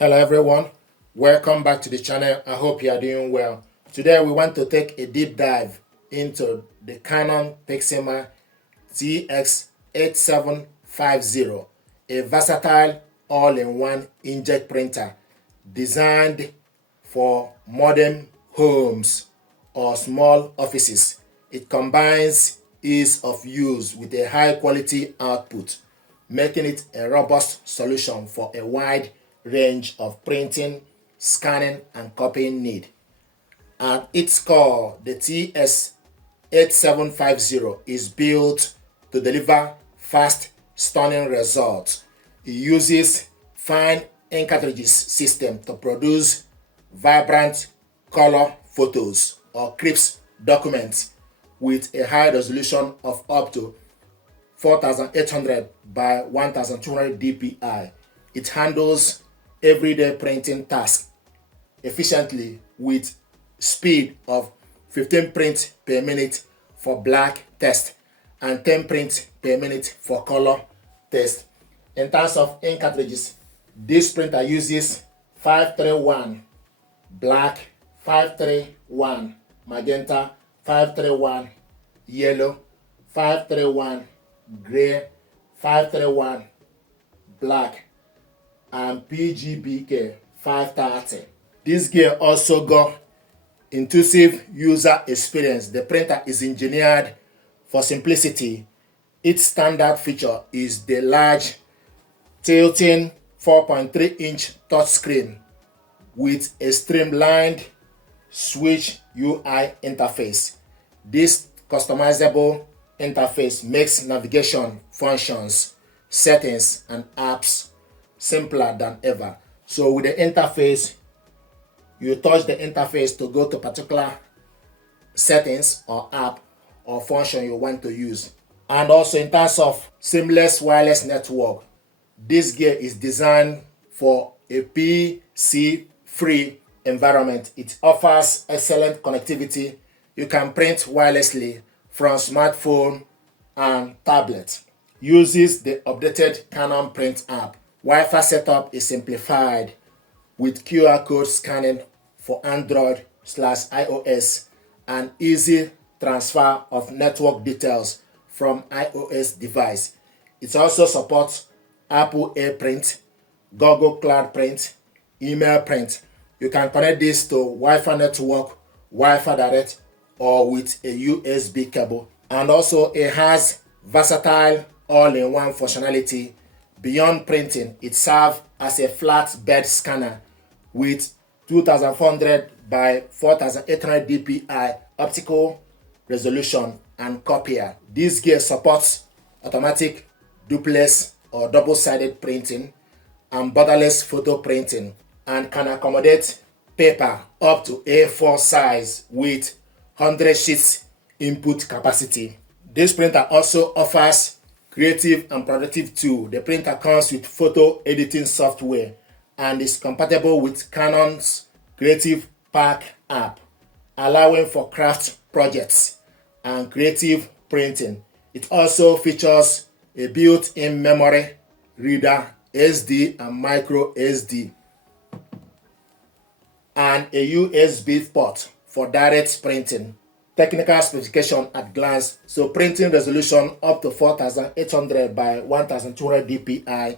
Hello everyone, welcome back to the channel. I hope you are doing well. Today we want to take a deep dive into the Canon PIXMA TS8750, a versatile all-in-one inkjet printer designed for modern homes or small offices. It combines ease of use with a high quality output, making it a robust solution for a wide range of printing, scanning, and copying need. At its core, the TS8750 is built to deliver fast, stunning results. It uses fine ink cartridges system to produce vibrant color photos or crisp documents with a high resolution of up to 4800 by 1200 dpi. It handles everyday printing tasks efficiently with speed of 15 prints per minute for black text and 10 prints per minute for color text. In terms of ink cartridges, this printer uses 531 black, 531 magenta, 531 yellow, 531 gray, 531 black, and PGBK 530. This gear also got intuitive user experience. The printer is engineered for simplicity. Its standard feature is the large tilting 4.3-inch touchscreen with a streamlined switch UI interface. This customizable interface makes navigation functions, settings, and apps simpler than ever. So with the interface, you touch the interface to go to particular settings or app or function you want to use. And also in terms of seamless wireless network, this gear is designed for a PC-free environment. It offers excellent connectivity. You can print wirelessly from smartphone and tablet. Uses the updated Canon Print app. Wi-Fi setup is simplified with QR code scanning for Android/iOS and easy transfer of network details from iOS device. It also supports Apple AirPrint, Google Cloud Print, email print. You can connect this to Wi-Fi network, Wi-Fi direct, or with a USB cable. And also it has versatile all-in-one functionality. Beyond printing, it serves as a flatbed scanner with 2400 by 4800 dpi optical resolution and copier. This gear supports automatic duplex or double-sided printing and borderless photo printing and can accommodate paper up to A4 size with 100 sheets input capacity. This printer also offers creative and productive tool. The printer comes with photo editing software and is compatible with Canon's Creative Pack app, allowing for craft projects and creative printing. It also features a built-in memory reader, SD and micro SD, and a USB port for direct printing. Technical specification at glance. So printing resolution up to 4800 by 1200 dpi,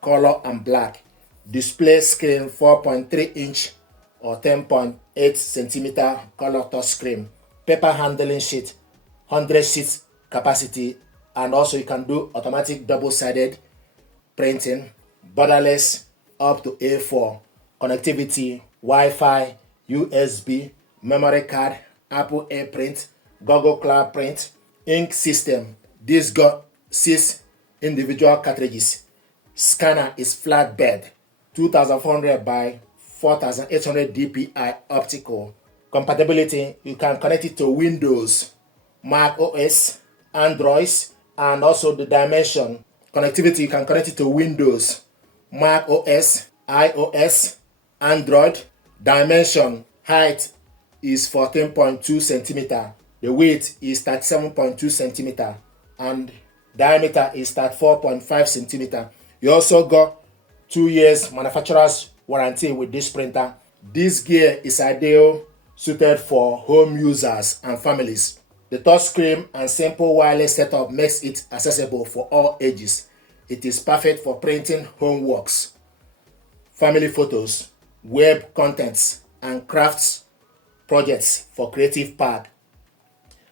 color and black. Display screen 4.3-inch or 10.8 centimeter color touchscreen. Paper handling sheet, 100 sheets capacity, and also you can do automatic double-sided printing. Borderless up to A4. Connectivity, Wi-Fi, USB, memory card, Apple AirPrint, Google Cloud Print, ink system. This got 6 individual cartridges. Scanner is flatbed, 2400 by 4800 dpi optical. Compatibility, you can connect it to Windows, Mac OS, Androids, and also the dimension. Connectivity, you can connect it to Windows, Mac OS, iOS, Android. Dimension, height is 14.2 centimeter. The width is 37.2 centimeter. And diameter is 34.5 centimeter. You also got 2 years manufacturer's warranty with this printer. This gear is ideal suited for home users and families. The touchscreen and simple wireless setup makes it accessible for all ages. It is perfect for printing homeworks, family photos, web contents, and crafts projects for creative pad.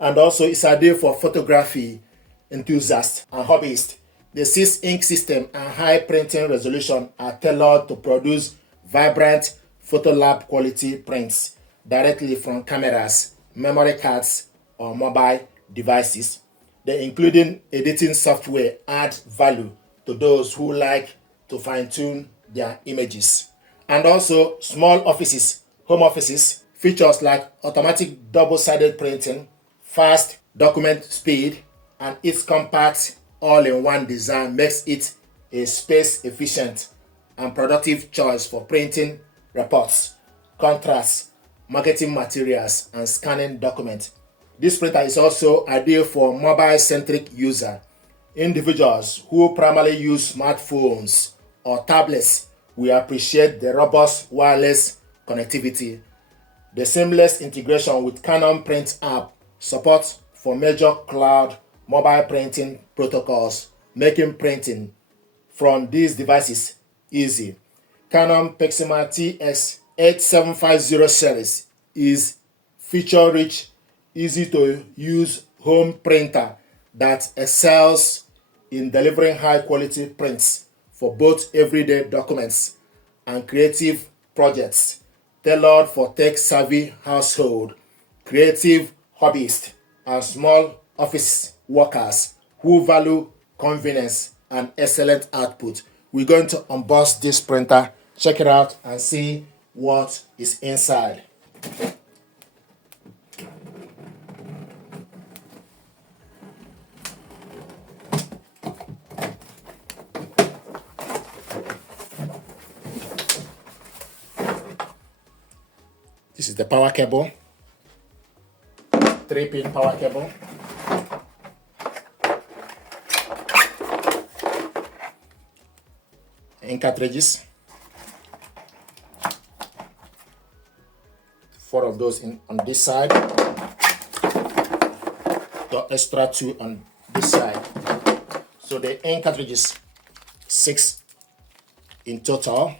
And also it's ideal for photography enthusiasts and hobbyists. The 6-ink system and high printing resolution are tailored to produce vibrant photolab quality prints directly from cameras, memory cards, or mobile devices. The including editing software add value to those who like to fine-tune their images. And also small offices, home offices, features like automatic double-sided printing, fast document speed, and its compact all-in-one design makes it a space-efficient and productive choice for printing reports, contracts, marketing materials, and scanning documents. This printer is also ideal for mobile-centric users, individuals who primarily use smartphones or tablets will appreciate the robust wireless connectivity. The seamless integration with Canon Print app support for major cloud mobile printing protocols, making printing from these devices easy. Canon PIXMA TS8750 series is feature-rich, easy-to-use home printer that excels in delivering high-quality prints for both everyday documents and creative projects, tailored for tech-savvy household, creative hobbyists, and small office workers who value convenience and excellent output. We're going to unbox this printer, check it out, and see what is inside. This is the power cable, 3-pin power cable. Ink cartridges, 4 of those on this side, the extra 2 on this side. So the ink cartridges, 6 in total.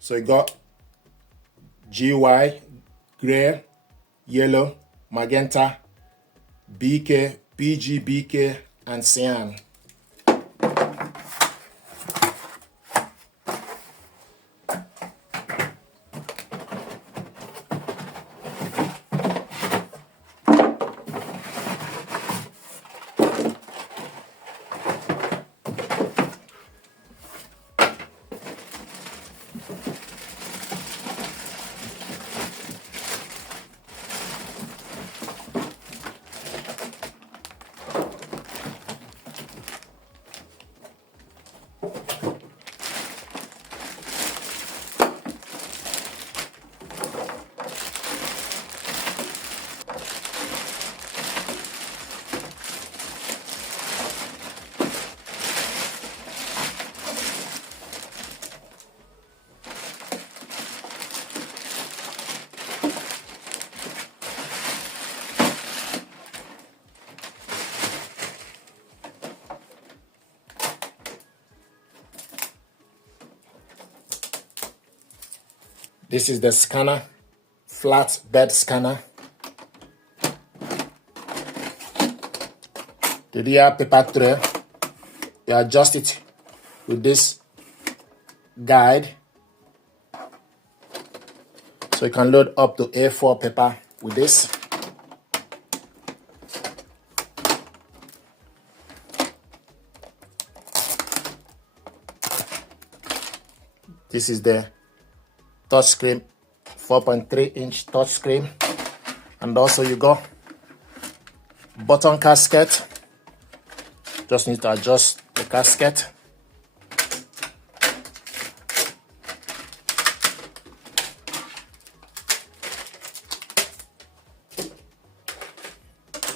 So you got GY, gray, yellow, magenta, BK, PG, and cyan. This is the scanner, flatbed scanner. The rear paper tray, you adjust it with this guide. So you can load up to A4 paper with this. This is the touchscreen, 4.3-inch touchscreen, and also you got button casket. Just need to adjust the casket.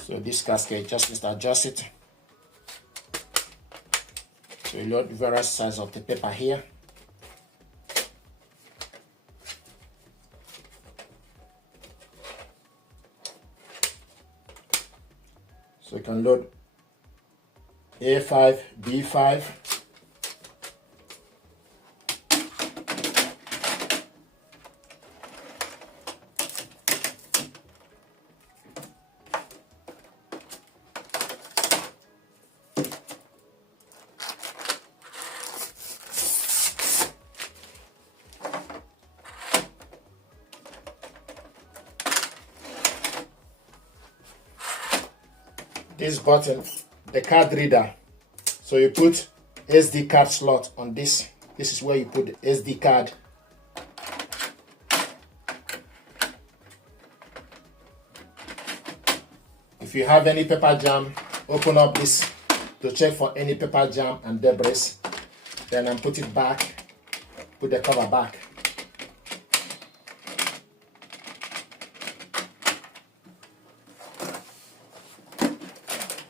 So this casket just needs to adjust it. So you load various sizes of the paper here. So you can load A5, B5. This button, the card reader. So you put SD card slot on this. This is where you put the SD card. If you have any paper jam, open up this to check for any paper jam and debris. Then put it back, put the cover back.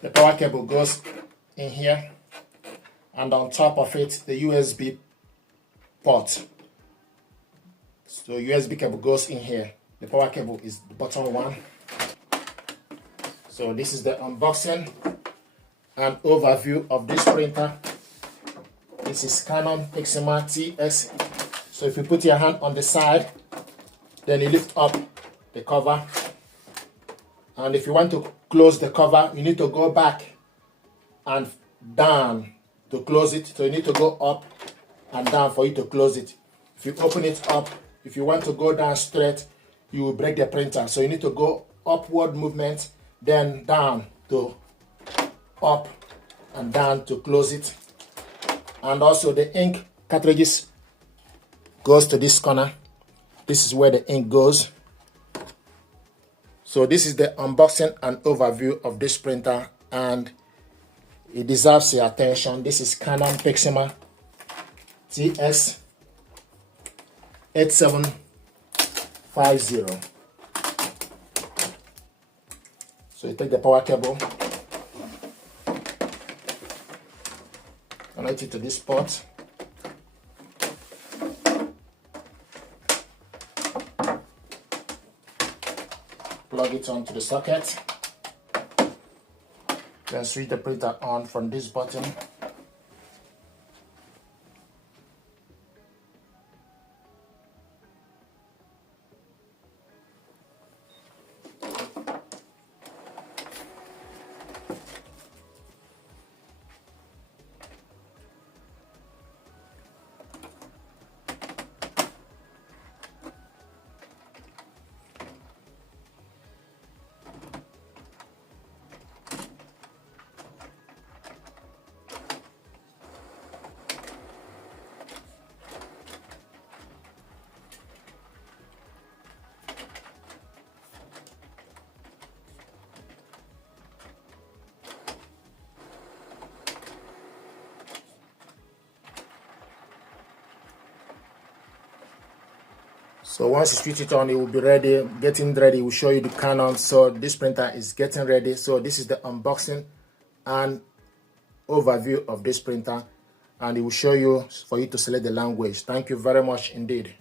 The power cable goes in here, and on top of it, the USB port. So USB cable goes in here. The power cable is the bottom one. So this is the unboxing and overview of this printer. This is Canon PIXMA TS. So if you put your hand on the side, then you lift up the cover. And if you want to close the cover, you need to go back and down to close it. So you need to go up and down for you to close it. If you open it up, if you want to go down straight, you will break the printer. So you need to go upward movement, then down to up and down to close it. And also the ink cartridges goes to this corner. This is where the ink goes. So this is the unboxing and overview of this printer, and it deserves your attention. This is Canon PIXMA TS8750. So you take the power cable, connect it to this port. Plug it onto the socket, then switch the printer on from this button. So once you switch it on, it will be ready, getting ready. It will show you the Canon. So this printer is getting ready. So this is the unboxing and overview of this printer, and it will show you for you to select the language. Thank you very much indeed.